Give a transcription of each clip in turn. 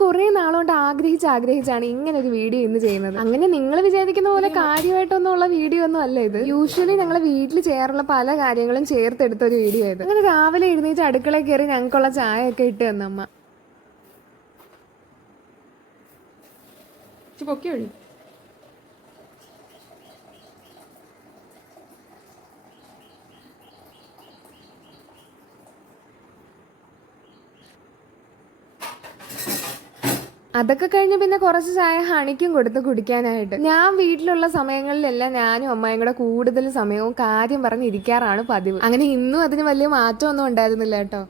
കുറേ നാളുകൊണ്ട് ആഗ്രഹിച്ചാണ് ഇങ്ങനെ ഒരു വീഡിയോ ഇന്ന് ചെയ്യുന്നത്. അങ്ങനെ നിങ്ങൾ വിചാരിക്കുന്ന പോലെ കാര്യമായിട്ടൊന്നും ഉള്ള വീഡിയോ ഒന്നും അല്ല ഇത്. യൂഷ്വലി ഞങ്ങൾ വീട്ടിൽ ചെയ്യാറുള്ള പല കാര്യങ്ങളും ചേർത്തെടുത്ത ഒരു വീഡിയോ ഇത്. അങ്ങനെ രാവിലെ എഴുന്നേറ്റ് അടുക്കളയിൽ കയറി ഞങ്ങൾക്കുള്ള ചായ ഒക്കെ ഇട്ട് തന്നമ്മ. പൊക്കി ഒഴി. അതൊക്കെ കഴിഞ്ഞ് പിന്നെ കുറച്ച് ചായ ഹണിക്കും കൊടുത്ത് കുടിക്കാനായിട്ട്. ഞാൻ വീട്ടിലുള്ള സമയങ്ങളിലെല്ലാം ഞാനും അമ്മയും കൂടെ കൂടുതൽ സമയവും കാര്യം പറഞ്ഞിരിക്കാറാണ് പതിവ്. അങ്ങനെ ഇന്നും അതിന് വലിയ മാറ്റമൊന്നും ഉണ്ടായിരുന്നില്ല കേട്ടോ.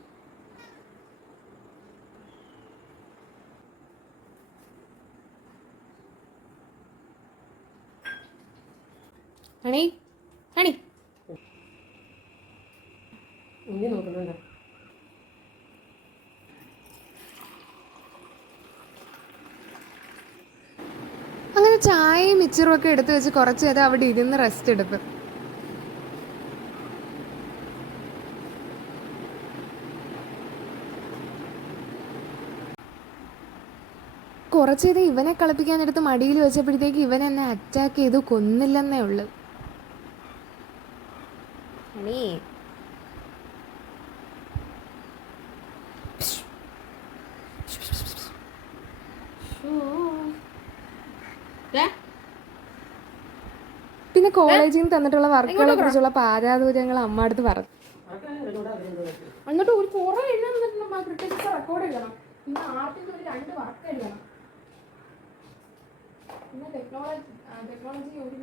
ഹണി ഹണി നോക്കുന്നുണ്ടോ? അങ്ങനെ ചായയും മിച്ചറും ഒക്കെ എടുത്തു വെച്ച് കുറച്ച് നേരം അവിടെ ഇരുന്ന് റെസ്റ്റ് എടുത്ത്. കുറച്ച് നേരം ഇവനെ കളിപ്പിക്കാനെടുത്ത് മടിയിൽ വെച്ചപ്പോഴത്തേക്ക് ഇവൻ എന്നെ അറ്റാക്ക് ചെയ്തു കൊന്നില്ലെന്നേ ഉള്ളു. പിന്നെ കോളേജിൽ നിന്ന് തന്നിട്ടുള്ള വർക്കുകളെ കുറിച്ചുള്ള പാരാദൂര്യങ്ങൾ അമ്മ അടുത്ത് പറഞ്ഞു. എന്നിട്ട് ഒരു കുറെ റെക്കോർഡ് എഴുതണം. പിന്നെ ആർട്ടിന്റെ ഒരു 2 വർക്ക് എഴുതണം. പിന്നെ ടെക്നോളജി ഒരു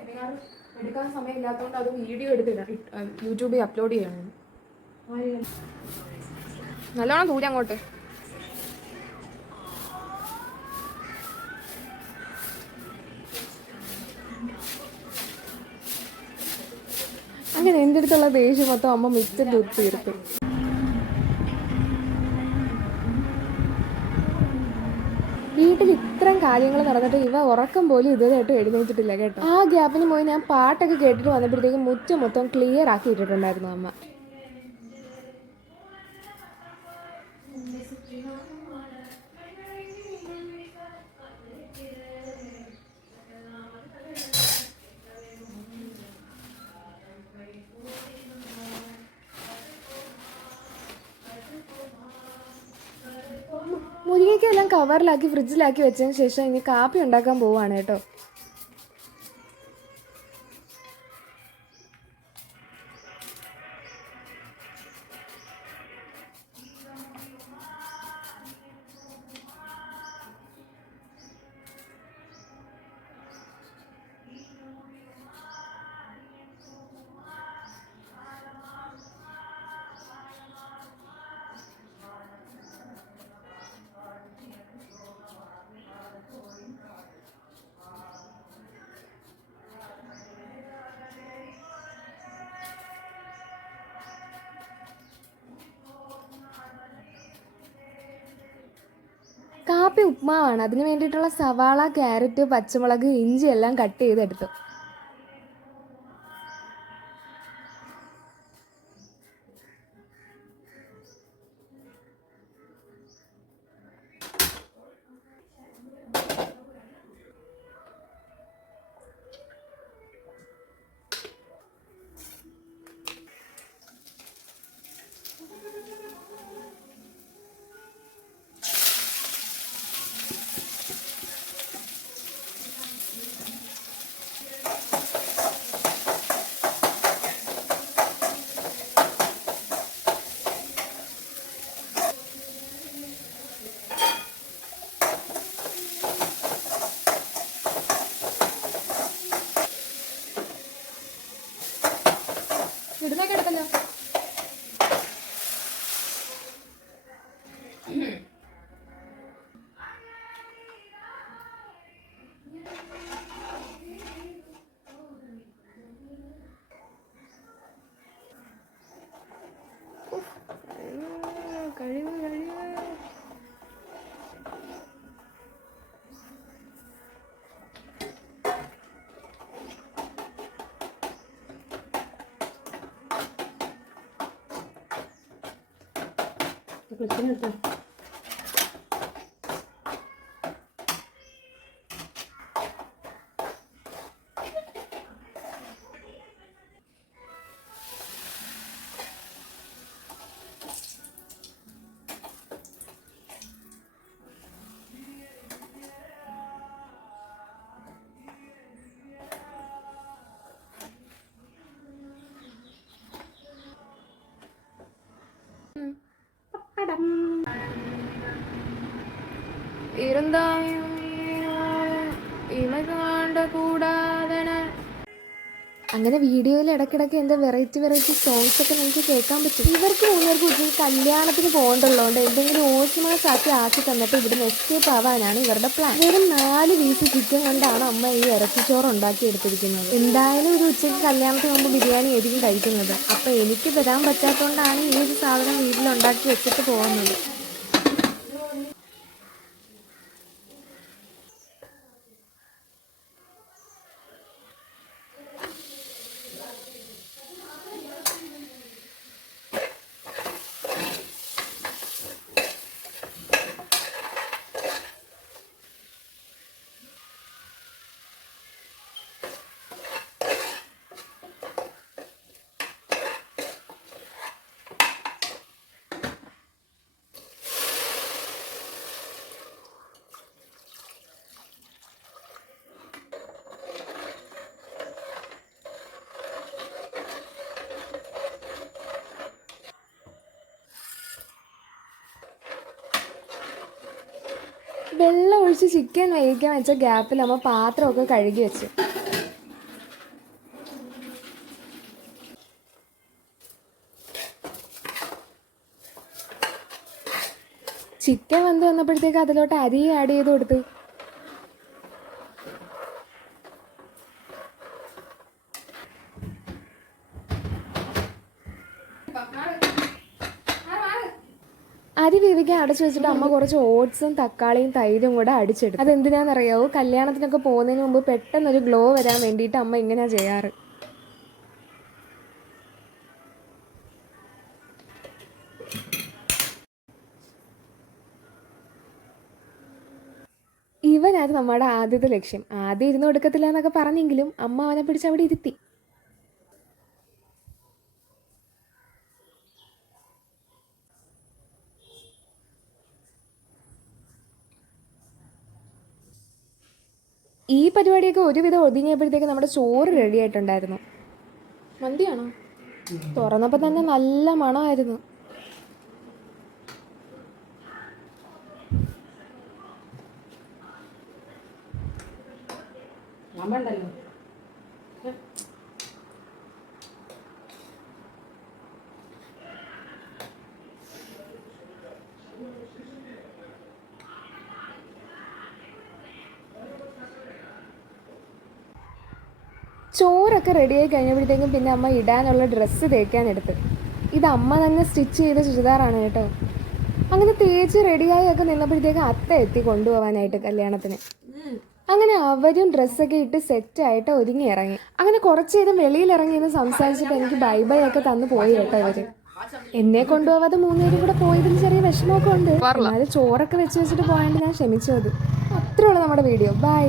സെമിനാർ എടുക്കാൻ സമയമില്ലാത്തതുകൊണ്ട് അത് വീഡിയോ എടുത്തിടാം, യൂട്യൂബിൽ അപ്ലോഡ് ചെയ്യണം. നല്ലോണം ദൂരം അങ്ങോട്ട്. അങ്ങനെ എൻ്റെ അടുത്തുള്ള ദേഷ്യം മൊത്തം അമ്മ മിക്സർ തീർക്കും. വീട്ടിൽ ഇത്രയും കാര്യങ്ങൾ നടന്നിട്ട് ഇവ ഉറക്കം പോലും ഇതുവരെയായിട്ട് എഴുന്നേറ്റിട്ടില്ല കേട്ടോ. ആ ഗ്യാപ്പിന് പോയി ഞാൻ പാട്ടൊക്കെ കേട്ടിട്ട് വന്നപ്പോഴത്തേക്കും മുറ്റം മൊത്തം ക്ലിയർ ആക്കി ഇട്ടിട്ടുണ്ടായിരുന്നു അമ്മ. മുരിങ്ങയ്ക്കെല്ലാം കവറിലാക്കി ഫ്രിഡ്ജിലാക്കി വെച്ചതിന് ശേഷം ഇനി കാപ്പി ഉണ്ടാക്കാൻ പോവാണ് കേട്ടോ. കാപ്പി ഉപ്മാവാണ്. അതിന് വേണ്ടിയിട്ടുള്ള സവാള, ക്യാരറ്റ്, പച്ചമുളക്, ഇഞ്ചി എല്ലാം കട്ട് ചെയ്തെടുത്തു. ഇടുന്നൊക്കെ എടുക്കല്ലോ. കഴിവ് இருந்தாயும் ഇമ കാണ്ട കൂടാതന. അങ്ങനെ വീഡിയോയിൽ ഇടയ്ക്കിടയ്ക്ക് എൻ്റെ വെറൈറ്റി സോങ്സ് ഒക്കെ നമുക്ക് കേൾക്കാൻ പറ്റും. ഇവർക്ക് മൂന്നുപേർക്ക് ഉച്ചയ്ക്ക് കല്യാണത്തിന് പോകേണ്ടുള്ളതുകൊണ്ട് എന്തെങ്കിലും ആക്കി തന്നിട്ട് ഇവിടുന്ന് എസ്കേപ്പ് ആവാനാണ് ഇവരുടെ പ്ലാൻ. വെറും 4 പീസ് ചിക്കൻ കൊണ്ടാണ് അമ്മ ഈ ഇറച്ചിച്ചോറ് ഉണ്ടാക്കി എടുത്തിരിക്കുന്നത്. എന്തായാലും ഒരു ഉച്ചയ്ക്ക് കല്യാണത്തിന് മുമ്പ് ബിരിയാണി ആയിരിക്കും കഴിക്കുന്നത്. അപ്പോൾ എനിക്ക് തരാൻ പറ്റാത്തതുകൊണ്ടാണ് ഈ ഒരു സാധനം വീട്ടിലുണ്ടാക്കി വെച്ചിട്ട് പോകുന്നത്. വെള്ളം ഒഴിച്ച് ചിക്കൻ വേവിക്കാൻ വെച്ച ഗ്യാപ്പിൽ അമ്മ പാത്രമൊക്കെ കഴുകി വെച്ച്. ചിക്കൻ വെന്ത് വന്നപ്പോഴത്തേക്ക് അതിലോട്ട് അരി ആഡ് ചെയ്ത് കൊടുത്ത്. അരി വേവിക്കാൻ അടച്ചു വെച്ചിട്ട് അമ്മ കുറച്ച് ഓട്സും തക്കാളിയും തൈരും കൂടെ അടിച്ചെടുത്തു. അതെന്തിനാണെന്നറിയാവോ? കല്യാണത്തിനൊക്കെ പോകുന്നതിന് മുമ്പ് പെട്ടെന്നൊരു ഗ്ലോ വരാൻ വേണ്ടിയിട്ട് അമ്മ ഇങ്ങനെയാ ചെയ്യാറ്. ഇവനായിരുന്നു നമ്മുടെ ആദ്യത്തെ ലക്ഷ്യം. ആദ്യം ഇരുന്ന് കൊടുക്കത്തില്ല എന്നൊക്കെ പറഞ്ഞെങ്കിലും അമ്മ അവനെ പിടിച്ച് അവിടെ ഇരുത്തി. ഈ പരിപാടിയൊക്കെ ഒരുവിധം ഒതുങ്ങിയപ്പോഴത്തേക്ക് നമ്മുടെ ചോറ് റെഡി ആയിട്ടുണ്ടായിരുന്നു. മന്തിയാണോ? തുറന്നപ്പോൾ തന്നെ നല്ല മണമായിരുന്നു. ചോറൊക്കെ റെഡിയായി കഴിഞ്ഞപ്പോഴത്തേക്കും പിന്നെ അമ്മ ഇടാനുള്ള ഡ്രസ്സ് തേക്കാനെടുത്ത്. ഇത് അമ്മ തന്നെ സ്റ്റിച്ച് ചെയ്ത ചുരിദാറാണ് കേട്ടോ. അങ്ങനെ തേച്ച് റെഡിയായി ഒക്കെ നിന്നപ്പോഴത്തേക്കും അത്ത എത്തി കൊണ്ടുപോകാനായിട്ട് കല്യാണത്തിന്. അങ്ങനെ അവരും ഡ്രസ്സൊക്കെ ഇട്ട് സെറ്റായിട്ട് ഒരുങ്ങി ഇറങ്ങി. അങ്ങനെ കുറച്ച് നേരം വെളിയിലിറങ്ങിയെന്ന് സംസാരിച്ചിട്ട് എനിക്ക് ബൈ ബൈ ഒക്കെ തന്നു പോയി കേട്ടോ ഇവര്. എന്നെ കൊണ്ടുപോകാതെ 3 പേരും കൂടെ പോയതിന് ചെറിയ വിഷമമൊക്കെ ഉണ്ട്. എന്നാലും ചോറൊക്കെ വെച്ച് വെച്ചിട്ട് പോയാണ്ട് ഞാൻ ക്ഷമിച്ചു. അത് അത്രേ ഉള്ളൂ നമ്മുടെ വീഡിയോ. ബൈ.